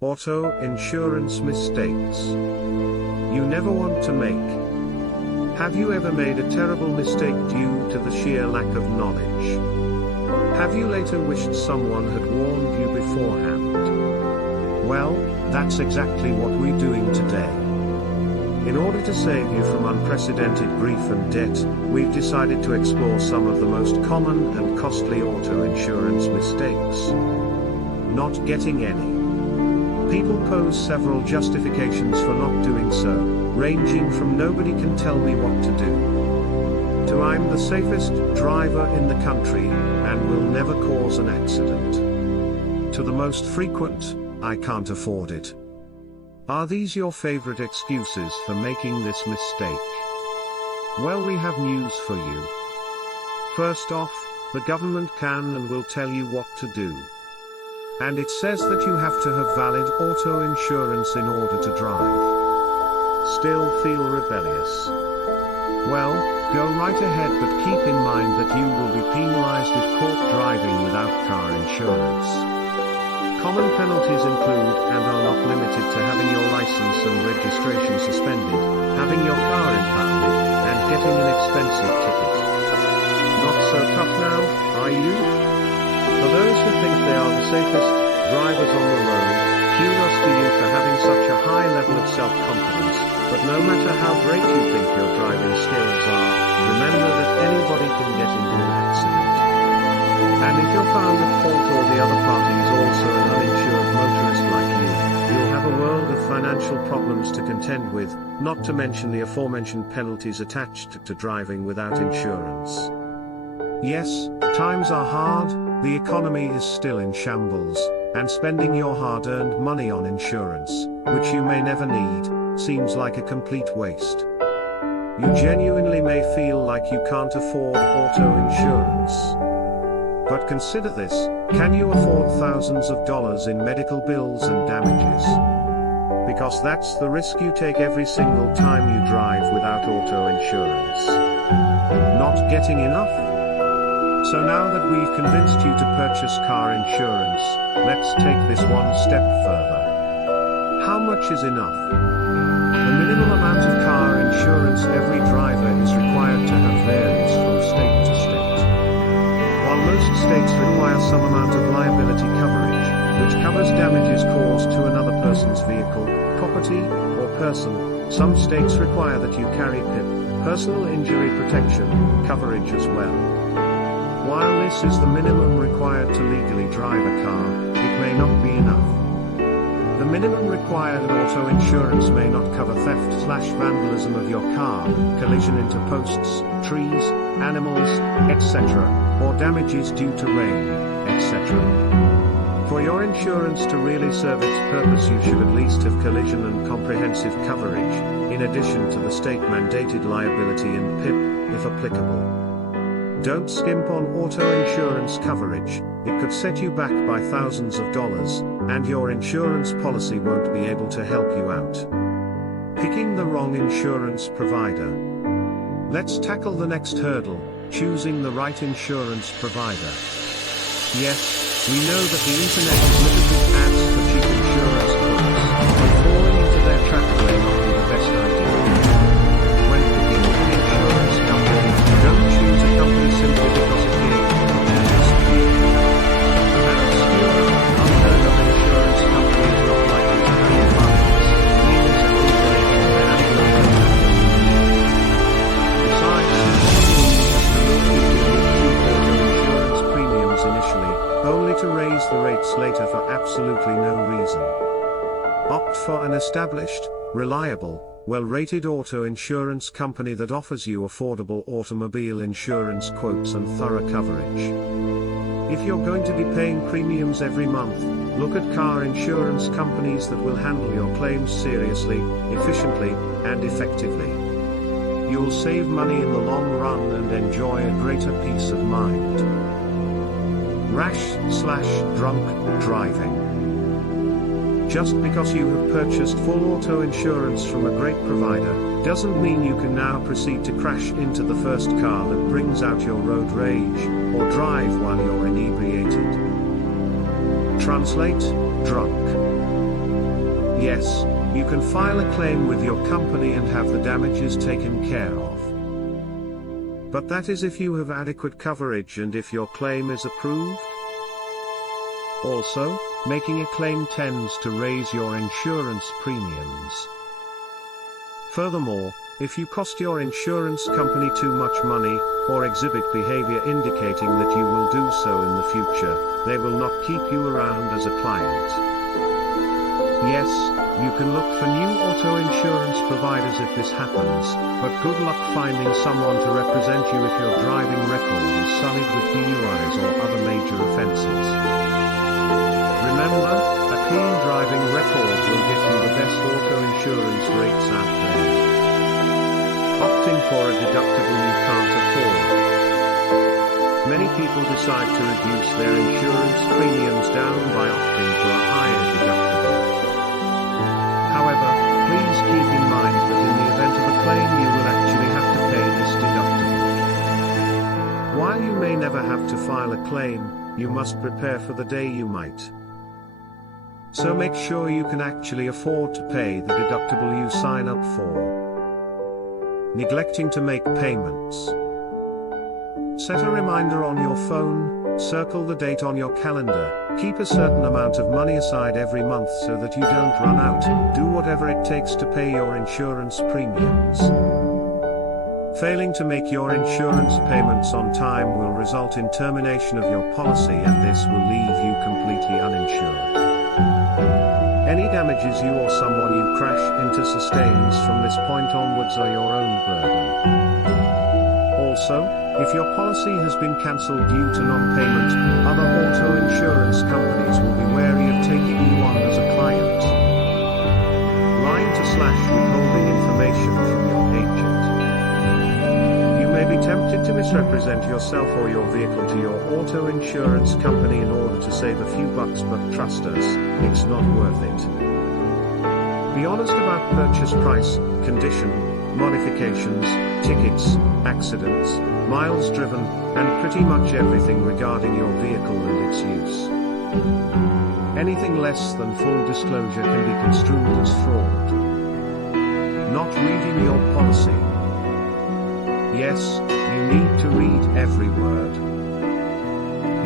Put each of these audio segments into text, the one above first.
Auto insurance mistakes you never want to make. Have you ever made a terrible mistake due to the sheer lack of knowledge? Have you later wished someone had warned you beforehand? Well, that's exactly what we're doing today. In order to save you from unprecedented grief and debt, we've decided to explore some of the most common and costly auto insurance mistakes. Not getting any. People pose several justifications for not doing so, ranging from "nobody can tell me what to do" to "I'm the safest driver in the country and will never cause an accident" to the most frequent "I can't afford it." Are these your favorite excuses for making this mistake? Well, we have news for you. First off, the government can and will tell you what to do. And it says that you have to have valid auto insurance in order to drive. Still feel rebellious? Well, go right ahead, but keep in mind that you will be penalized if caught driving without car insurance. Common penalties include, and are not limited to, having your license and registration suspended, having your car impounded, and getting an expensive ticket. Not so tough now, are you? For those who think they are the safest drivers on the road, kudos to you for having such a high level of self-confidence, but no matter how great you think your driving skills are, remember that anybody can get into an accident. And if you're found at fault or the other party is also an uninsured motorist like you'll have a world of financial problems to contend with, not to mention the aforementioned penalties attached to driving without insurance. Yes, times are hard, the economy is still in shambles, and spending your hard-earned money on insurance, which you may never need, seems like a complete waste. You genuinely may feel like you can't afford auto insurance. But consider this: can you afford thousands of dollars in medical bills and damages? Because that's the risk you take every single time you drive without auto insurance. Not getting enough? So now that we've convinced you to purchase car insurance, let's take this one step further. How much is enough? The minimum amount of car insurance every driver is required to have varies from state to state. While most states require some amount of liability coverage, which covers damages caused to another person's vehicle, property, or person, some states require that you carry PIP, personal injury protection, coverage as well. While this is the minimum required to legally drive a car, it may not be enough. The minimum required auto insurance may not cover theft/vandalism of your car, collision into posts, trees, animals, etc., or damages due to rain, etc. For your insurance to really serve its purpose, you should at least have collision and comprehensive coverage, in addition to the state-mandated liability and PIP, if applicable. Don't skimp on auto insurance coverage, it could set you back by thousands of dollars, and your insurance policy won't be able to help you out. Picking the wrong insurance provider. Let's tackle the next hurdle: choosing the right insurance provider. Yes, we know that the internet is littered with ads for cheap insurance quotes, but falling into their trap may not be the best idea. When picking an insurance company, don't choose a company simply because it gains just cheap. An obscure, unheard of insurance company is not likely to have your funds, even if information they have no Besides, some users to look with cheap auto insurance premiums initially, only to raise the rates later for absolutely no reason. Opt for an established, reliable, well-rated auto insurance company that offers you affordable automobile insurance quotes and thorough coverage. If you're going to be paying premiums every month, look at car insurance companies that will handle your claims seriously, efficiently, and effectively. You'll save money in the long run and enjoy a greater peace of mind. Rash/drunk driving. Just because you have purchased full auto insurance from a great provider, doesn't mean you can now proceed to crash into the first car that brings out your road rage, or drive while you're inebriated. Translate: drunk. Yes, you can file a claim with your company and have the damages taken care of. But that is if you have adequate coverage and if your claim is approved. Also, making a claim tends to raise your insurance premiums. Furthermore, if you cost your insurance company too much money, or exhibit behavior indicating that you will do so in the future, they will not keep you around as a client. Yes, you can look for new auto insurance providers if this happens, but good luck finding someone to represent you if your driving record is sullied with DUIs or other major offenses. Remember, a clean driving record will get you the best auto insurance rates out there. Opting for a deductible you can't afford. Many people decide to reduce their insurance premiums down by opting for a higher deductible. However, please keep in mind that in the event of a claim you will actually have to pay this deductible. While you may never have to file a claim, you must prepare for the day you might. So make sure you can actually afford to pay the deductible you sign up for. Neglecting to make payments. Set a reminder on your phone, circle the date on your calendar, keep a certain amount of money aside every month so that you don't run out, do whatever it takes to pay your insurance premiums. Failing to make your insurance payments on time will result in termination of your policy and this will leave you completely uninsured. Any damages you or someone you crash into sustains from this point onwards are your own burden. Also, if your policy has been cancelled due to non-payment, other auto insurance companies will be wary of taking you on as a client. Lying to / withholding information from your agent. You may be tempted to misrepresent yourself or your vehicle to your auto insurance company in order to save a few bucks, but trust us, it's not worth it. Be honest about purchase price, condition, modifications, tickets, accidents, miles driven, and pretty much everything regarding your vehicle and its use. Anything less than full disclosure can be construed as fraud. Not reading your policy. Yes, you need to read every word.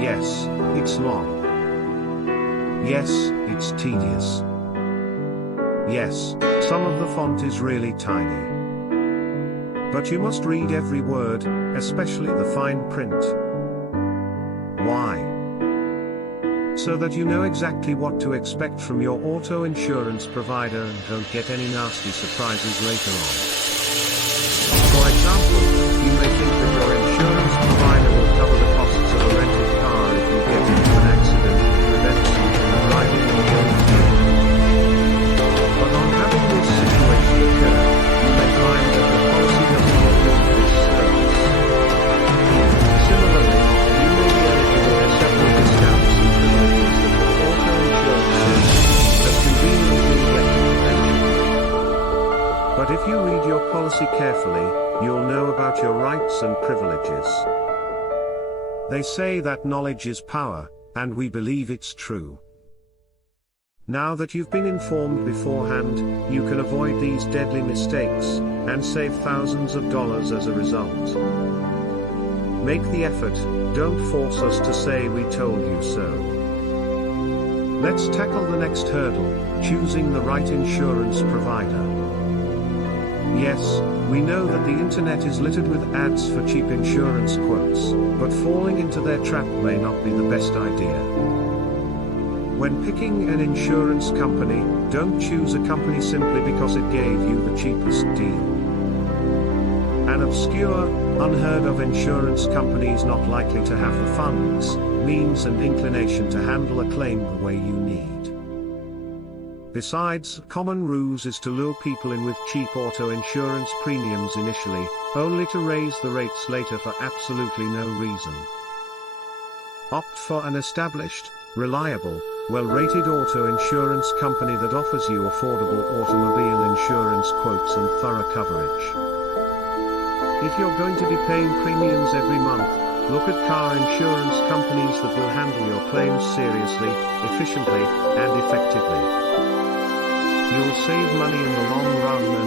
Yes, it's long. Yes, it's tedious. Yes, some of the font is really tiny. But you must read every word, especially the fine print. Why? So that you know exactly what to expect from your auto insurance provider and don't get any nasty surprises later on. For example, you may think that your insurance provider will cover the costs of a rented car if you get into an accident that prevents you from driving your own vehicle. But on having this situation occur, you may find that the policy doesn't offer this service. Similarly, you may be eligible for several discounts and privileges that your auto insurance has conveniently neglected to mention. But if you read your policy carefully, you'll know about your rights and privileges. They say that knowledge is power, and we believe it's true. Now that you've been informed beforehand, you can avoid these deadly mistakes, and save thousands of dollars as a result. Make the effort, don't force us to say we told you so. Let's tackle the next hurdle, choosing the right insurance provider. Yes, we know that the internet is littered with ads for cheap insurance quotes, but falling into their trap may not be the best idea. When picking an insurance company, don't choose a company simply because it gave you the cheapest deal. An obscure, unheard of insurance company is not likely to have the funds, means and inclination to handle a claim the way you need. Besides, common ruse is to lure people in with cheap auto insurance premiums initially, only to raise the rates later for absolutely no reason. Opt for an established, reliable, well-rated auto insurance company that offers you affordable automobile insurance quotes and thorough coverage. If you're going to be paying premiums every month, look at car insurance companies that will handle your claims seriously, efficiently, and effectively. You'll save money in the long run